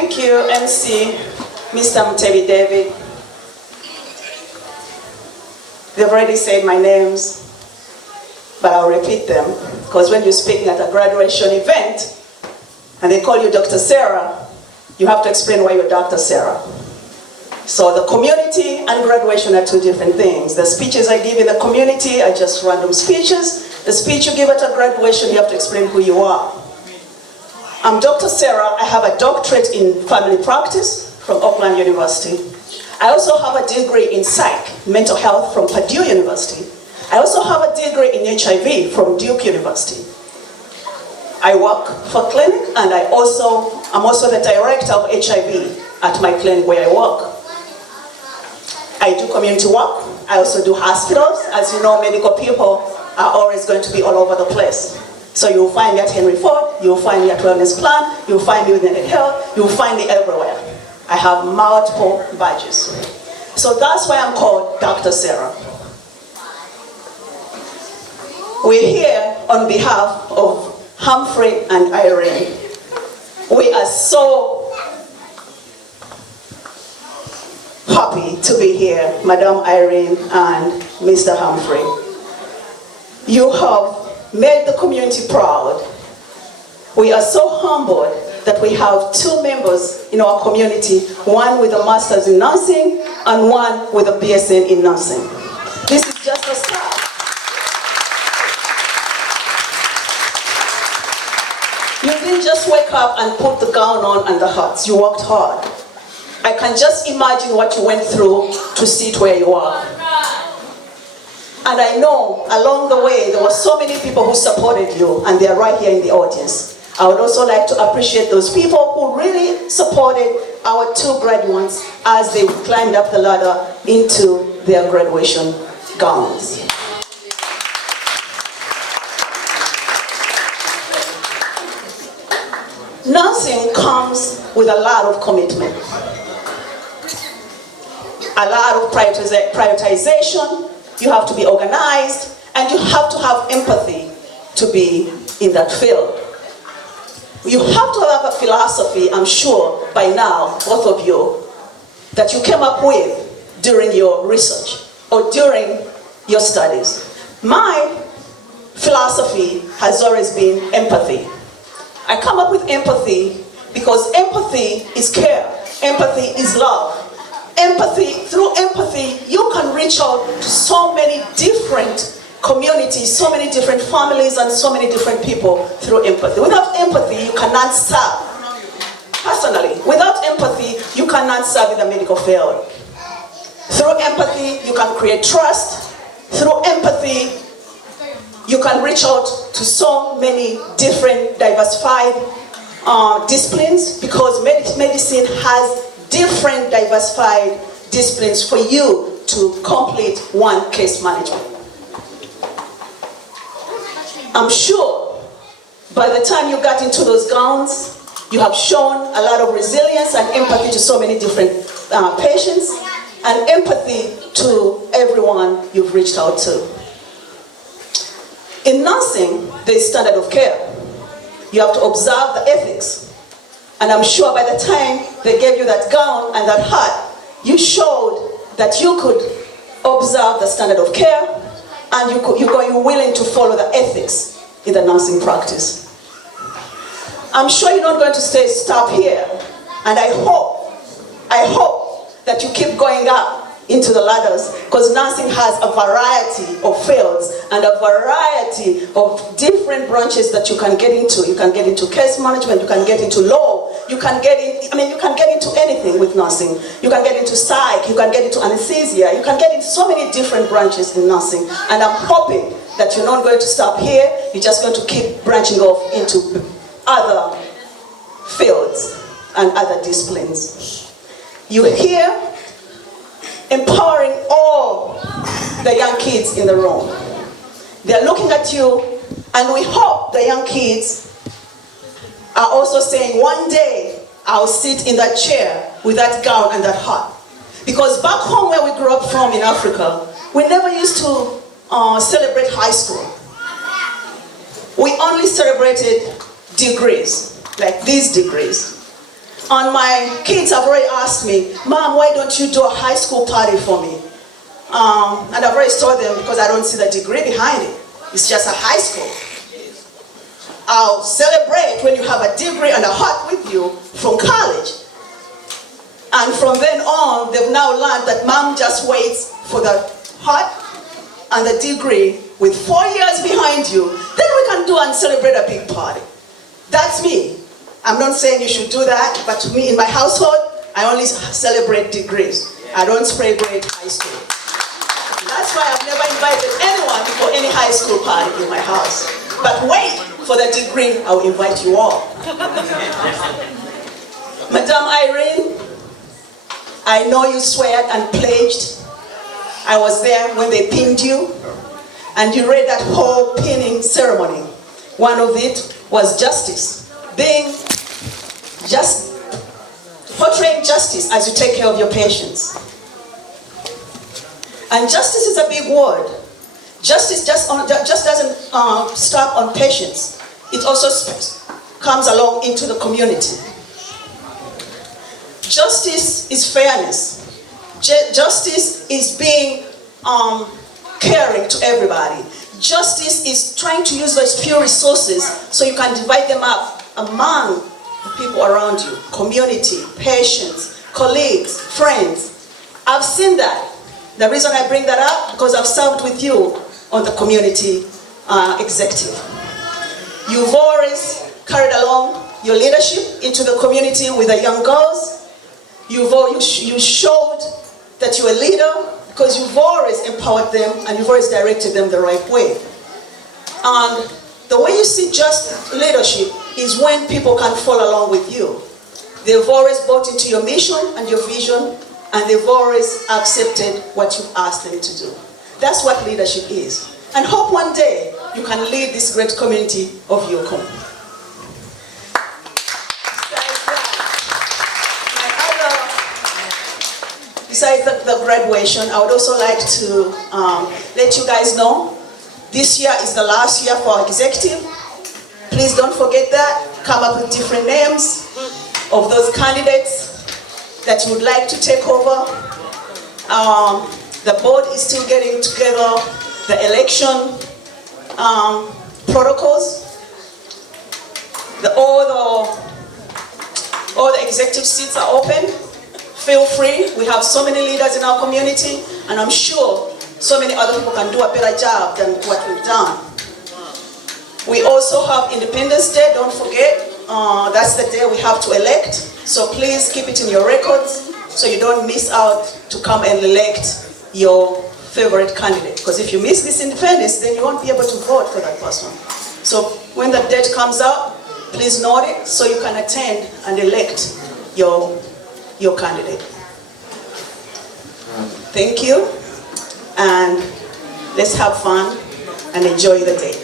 Thank you, MC, Mr. Mtebi David. They've already said my names, but I'll repeat them, because when you're speaking at a graduation event, and they call you Dr. Sarah, you have to explain why you're Dr. Sarah. So the community and graduation are two different things. The speeches I give in the community are just random speeches. The speech you give at a graduation, you have to explain who you are. I'm Dr. Sarah. I have a doctorate in family practice from Auckland University. I also have a degree in psych, mental health, from Purdue University. I also have a degree in HIV from Duke University. I work for clinic, and I'm also the director of HIV at my clinic where I work. I do community work. I also do hospitals. As you know, medical people are always going to be all over the place. So you'll find me at Henry Ford, you'll find me at Wellness Plan, you'll find me with United Health, you'll find me everywhere. I have multiple badges. So that's why I'm called Dr. Sarah. We're here on behalf of Humphrey and Irene. We are so happy to be here, Madam Irene and Mr. Humphrey. You have made the community proud. We are so humbled that we have two members in our community, one with a master's in nursing and one with a BSN in nursing. This is just a start. You didn't just wake up and put the gown on and the hats. You worked hard. I can just imagine what you went through to sit where you are. And I know along the way there were so many people who supported you, and they are right here in the audience. I would also like to appreciate those people who really supported our two graduates as they climbed up the ladder into their graduation gowns. Nursing comes with a lot of commitment, a lot of prioritization. You have to be organized, and you have to have empathy to be in that field. You have to have a philosophy, I'm sure by now, both of you, that you came up with during your research or during your studies. My philosophy has always been empathy. I come up with empathy because empathy is care, empathy is love. Empathy, through empathy, you can reach out to so many different communities, so many different families, and so many different people through empathy. Without empathy, you cannot serve. Personally, without empathy, you cannot serve in the medical field. Through empathy, you can create trust. Through empathy, you can reach out to so many different diversified disciplines, because medicine has different diversified disciplines for you to complete one case management. I'm sure by the time you got into those gowns, you have shown a lot of resilience and empathy to so many different patients, and empathy to everyone you've reached out to. In nursing, there's standard of care. You have to observe the ethics. And I'm sure by the time they gave you that gown and that hat, you showed that you could observe the standard of care, and you're willing to follow the ethics in the nursing practice. I'm sure you're not going to stop here, and I hope that you keep going up into the ladders, because nursing has a variety of fields and a variety of different branches that you can get into. You can get into case management, you can get into law, you can get into anything with nursing. You can get into psych, you can get into anesthesia, you can get into so many different branches in nursing. And I'm hoping that you're not going to stop here, you're just going to keep branching off into other fields and other disciplines. You're here empowering all the young kids in the room. They're looking at you, and we hope the young kids are also saying, one day I'll sit in that chair with that gown and that hat. Because back home where we grew up from in Africa, we never used to celebrate high school. We only celebrated degrees, like these degrees. And my kids have already asked me, Mom, why don't you do a high school party for me? And I've already told them because I don't see the degree behind it. It's just a high school. I'll celebrate when you have a degree and a heart with you from college. And from then on, they've now learned that Mom just waits for the heart and the degree with 4 years behind you. Then we can do and celebrate a big party. That's me. I'm not saying you should do that, but to me, in my household, I only celebrate degrees. I don't celebrate high school. That's why I've never invited anyone for any high school party in my house. But wait for the degree, I'll invite you all. Madam Irene, I know you swear and pledged. I was there when they pinned you, and you read that whole pinning ceremony. One of it was justice, being just portraying justice as you take care of your patients. And justice is a big word. Justice just doesn't stop on patients. It also comes along into the community. Justice is fairness. Justice is being caring to everybody. Justice is trying to use those few resources so you can divide them up among the people around you. Community, patients, colleagues, friends. I've seen that. The reason I bring that up, because I've served with you on the community executive. You've always carried along your leadership into the community with the young girls. You showed that you're a leader because you've always empowered them and you've always directed them the right way. And the way you see just leadership is when people can follow along with you. They've always bought into your mission and your vision, and they've always accepted what you've asked them to do. That's what leadership is. And hope one day you can lead this great community of Yukon. Besides the graduation, I would also like to let you guys know this year is the last year for our executive. Please don't forget that. Come up with different names of those candidates that you would like to take over. The board is still getting together the election protocols. All the executive seats are open. Feel free. We have so many leaders in our community, and I'm sure so many other people can do a better job than what we've done. We also have Independence Day, don't forget. That's the day we have to elect. So please keep it in your records so you don't miss out to come and elect your favorite candidate. Because if you miss this independence, then you won't be able to vote for that person. So when the date comes out, please note it so you can attend and elect your candidate. Thank you, and let's have fun and enjoy the day.